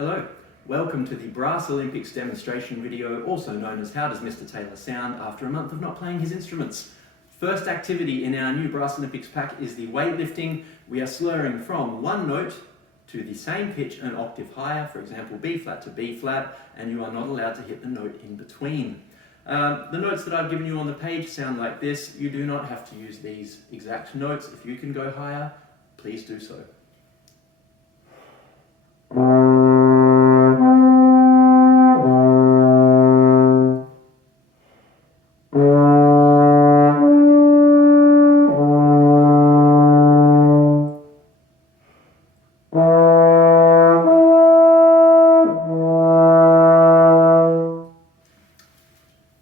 Hello, welcome to the Brass Olympics demonstration video, also known as How Does Mr. Taylor Sound After a Month of Not Playing His Instruments. First activity in our new Brass Olympics pack is the weightlifting. We are slurring from one note to the same pitch an octave higher, for example B flat to B flat, and you are not allowed to hit the note in between. The notes that I've given you on the page sound like this. You do not have to use these exact notes. If you can go higher, please do so.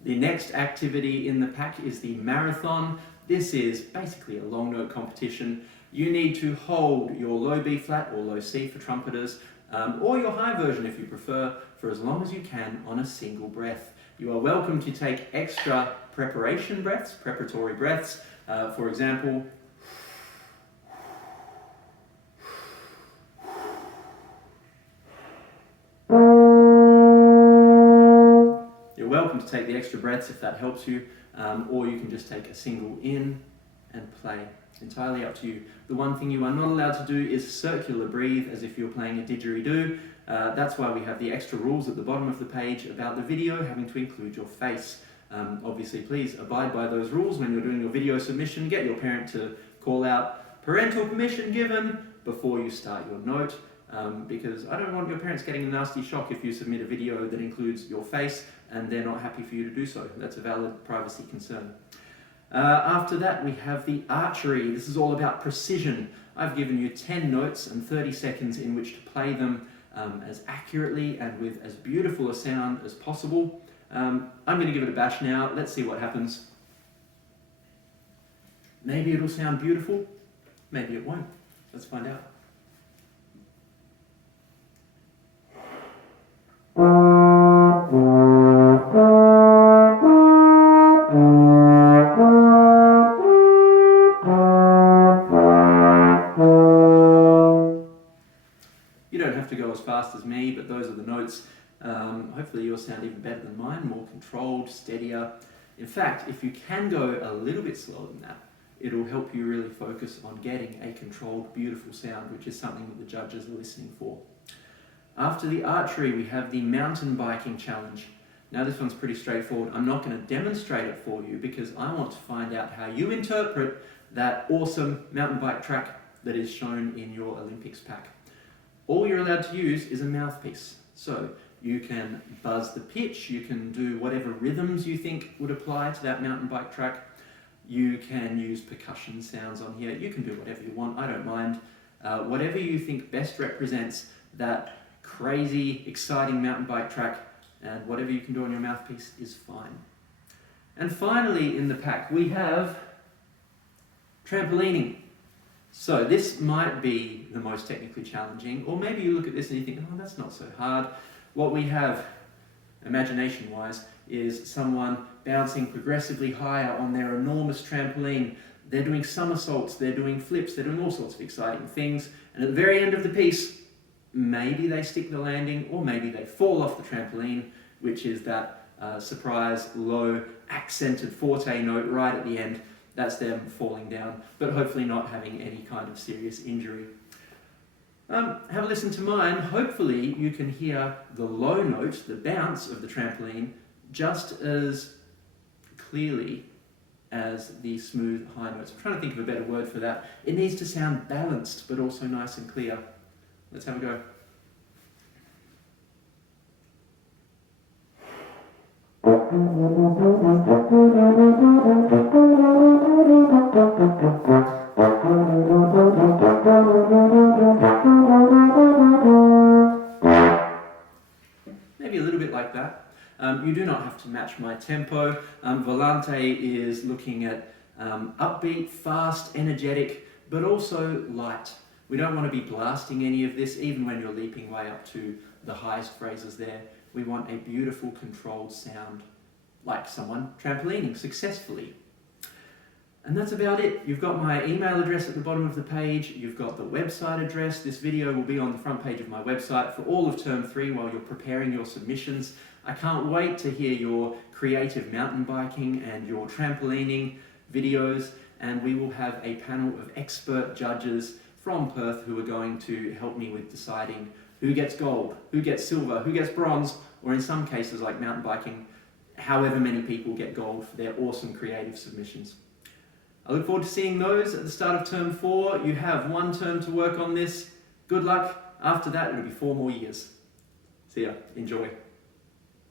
The next activity in the pack is the marathon. This is basically a long note competition. You need to hold your low B flat or low C for trumpeters, or your high version if you prefer, for as long as you can on a single breath. You are welcome to take extra preparatory breaths. For example, welcome to take the extra breaths if that helps you, or you can just take a single in and play. It's entirely up to you. The one thing you are not allowed to do is circular breathe as if you're playing a didgeridoo. That's why we have the extra rules at the bottom of the page about the video having to include your face. Obviously, please abide by those rules when you're doing your video submission. Get your parent to call out parental permission given before you start your note. Because I don't want your parents getting a nasty shock if you submit a video that includes your face and they're not happy for you to do so. That's a valid privacy concern. After that, we have the archery. This is all about precision. I've given you 10 notes and 30 seconds in which to play them as accurately and with as beautiful a sound as possible. I'm going to give it a bash now. Let's see what happens. Maybe it'll sound beautiful, maybe it won't. Let's find out. You don't have to go as fast as me, but those are the notes. Hopefully you'll sound even better than mine, more controlled, steadier. In fact, if you can go a little bit slower than that, it'll help you really focus on getting a controlled, beautiful sound, which is something that the judges are listening for. After the archery, we have the mountain biking challenge. Now this one's pretty straightforward. I'm not going to demonstrate it for you because I want to find out how you interpret that awesome mountain bike track that is shown in your Olympics pack. All you're allowed to use is a mouthpiece. So you can buzz the pitch, you can do whatever rhythms you think would apply to that mountain bike track. You can use percussion sounds on here. You can do whatever you want, I don't mind. Whatever you think best represents that crazy, exciting mountain bike track, and whatever you can do on your mouthpiece is fine. And finally in the pack we have trampolining. So this might be the most technically challenging, or maybe you look at this and you think, oh, that's not so hard. What we have, imagination-wise, is someone bouncing progressively higher on their enormous trampoline. They're doing somersaults, they're doing flips, they're doing all sorts of exciting things, and at the very end of the piece, maybe they stick the landing, or maybe they fall off the trampoline, which is that surprise, low, accented forte note right at the end. That's them falling down, but hopefully not having any kind of serious injury. Have a listen to mine. Hopefully you can hear the low note, the bounce of the trampoline, just as clearly as the smooth high notes. I'm trying to think of a better word for that. It needs to sound balanced, but also nice and clear. Let's have a go. Maybe a little bit like that. You do not have to match my tempo. Volante is looking at upbeat, fast, energetic, but also light. We don't want to be blasting any of this, even when you're leaping way up to the highest phrases there. We want a beautiful, controlled sound, like someone trampolining successfully. And that's about it. You've got my email address at the bottom of the page. You've got the website address. This video will be on the front page of my website for all of Term 3 while you're preparing your submissions. I can't wait to hear your creative mountain biking and your trampolining videos, and we will have a panel of expert judges from Perth who are going to help me with deciding who gets gold, who gets silver, who gets bronze, or in some cases like mountain biking, however many people get gold for their awesome creative submissions. I look forward to seeing those at the start of Term 4. You have one term to work on this. Good luck. After that, it'll be 4 more years. See ya. Enjoy.